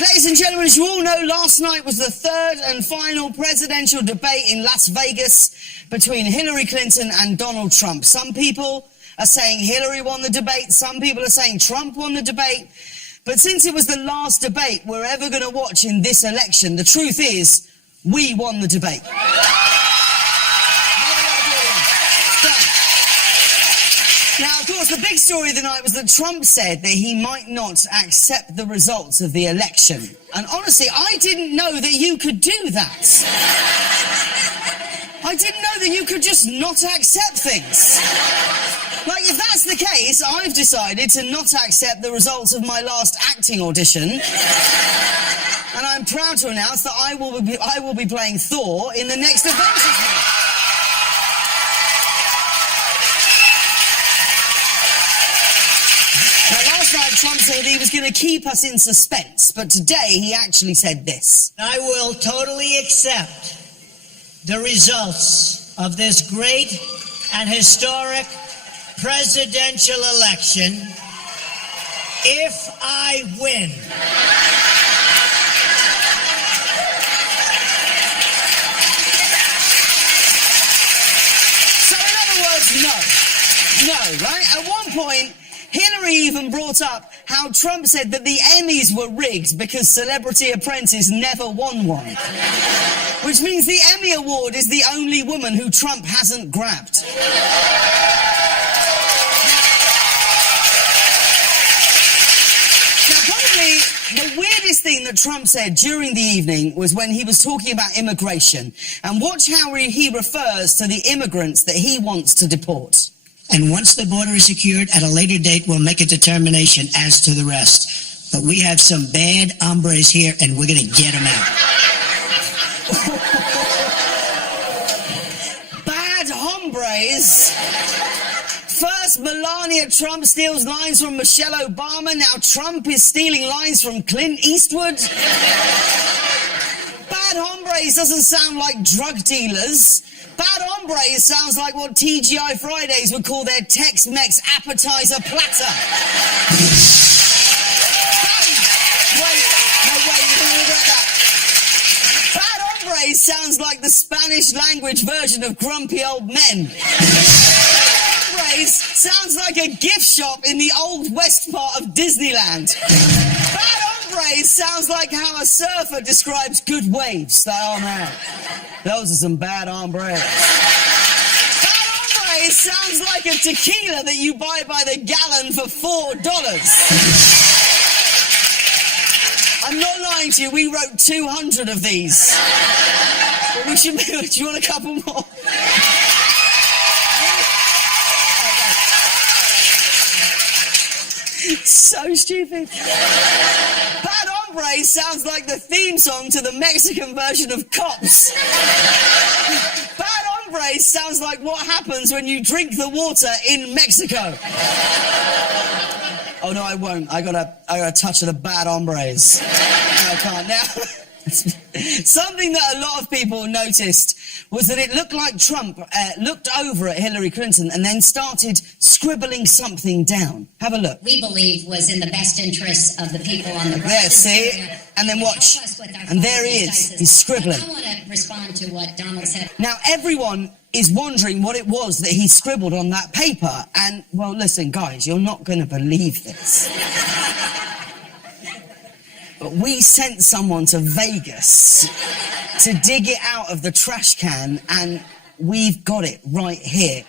Ladies and gentlemen, as you all know, last night was the third and final presidential debate in Las Vegas between Hillary Clinton and Donald Trump. Some people are saying Hillary won the debate. Some people are saying Trump won the debate. But since it was the last debate we're ever going to watch in this election, the truth is, we won the debate. Now, of course, the big story of the night was that Trump said that he might not accept the results of the election. And honestly, I didn't know that you could do that. I didn't know that you could just not accept things. Like, if that's the case, I've decided to not accept the results of my last acting audition. And I'm proud to announce that I will be playing Thor in the next Avengers movie. Now, last night Trump said he was going to keep us in suspense, but today he actually said this. I will totally accept the results of this great and historic presidential election if I win. So in other words, no, right? At one point, Hillary even brought up how Trump said that the Emmys were rigged because Celebrity Apprentice never won one. Which means the Emmy Award is the only woman who Trump hasn't grabbed. Now, probably the weirdest thing that Trump said during the evening was when he was talking about immigration. And watch how he refers to the immigrants that he wants to deport. And once the border is secured, at a later date, we'll make a determination as to the rest. But we have some bad hombres here, and we're going to get them out. Bad hombres? First, Melania Trump steals lines from Michelle Obama. Now Trump is stealing lines from Clint Eastwood. Bad hombres doesn't sound like drug dealers. Bad hombres sounds like what TGI Fridays would call their Tex-Mex appetizer platter. Wait, you're going to regret that. Bad hombres sounds like the Spanish language version of grumpy old men. Bad hombres sounds like a gift shop in the old west part of Disneyland. Bad hombres sounds like how a surfer describes good waves. Oh man. Those are some bad hombres. Bad hombres sounds like a tequila that you buy by the gallon for $4. I'm not lying to you, we wrote 200 of these. But we should, do you want a couple more? So stupid. Bad hombre sounds like the theme song to the Mexican version of Cops. Bad hombre sounds like what happens when you drink the water in Mexico. Oh no, I won't. I got a touch of the bad hombres. No, I can't now. Something that a lot of people noticed was that it looked like Trump looked over at Hillary Clinton and then started scribbling something down. Have a look. We believe was in the best interests of the people on the right. There, see? And then watch. And there he is. He's scribbling. I want to respond to what Donald said. Now, everyone is wondering what it was that he scribbled on that paper. And, well, listen, guys, you're not going to believe this. But we sent someone to Vegas to dig it out of the trash can, and we've got it right here.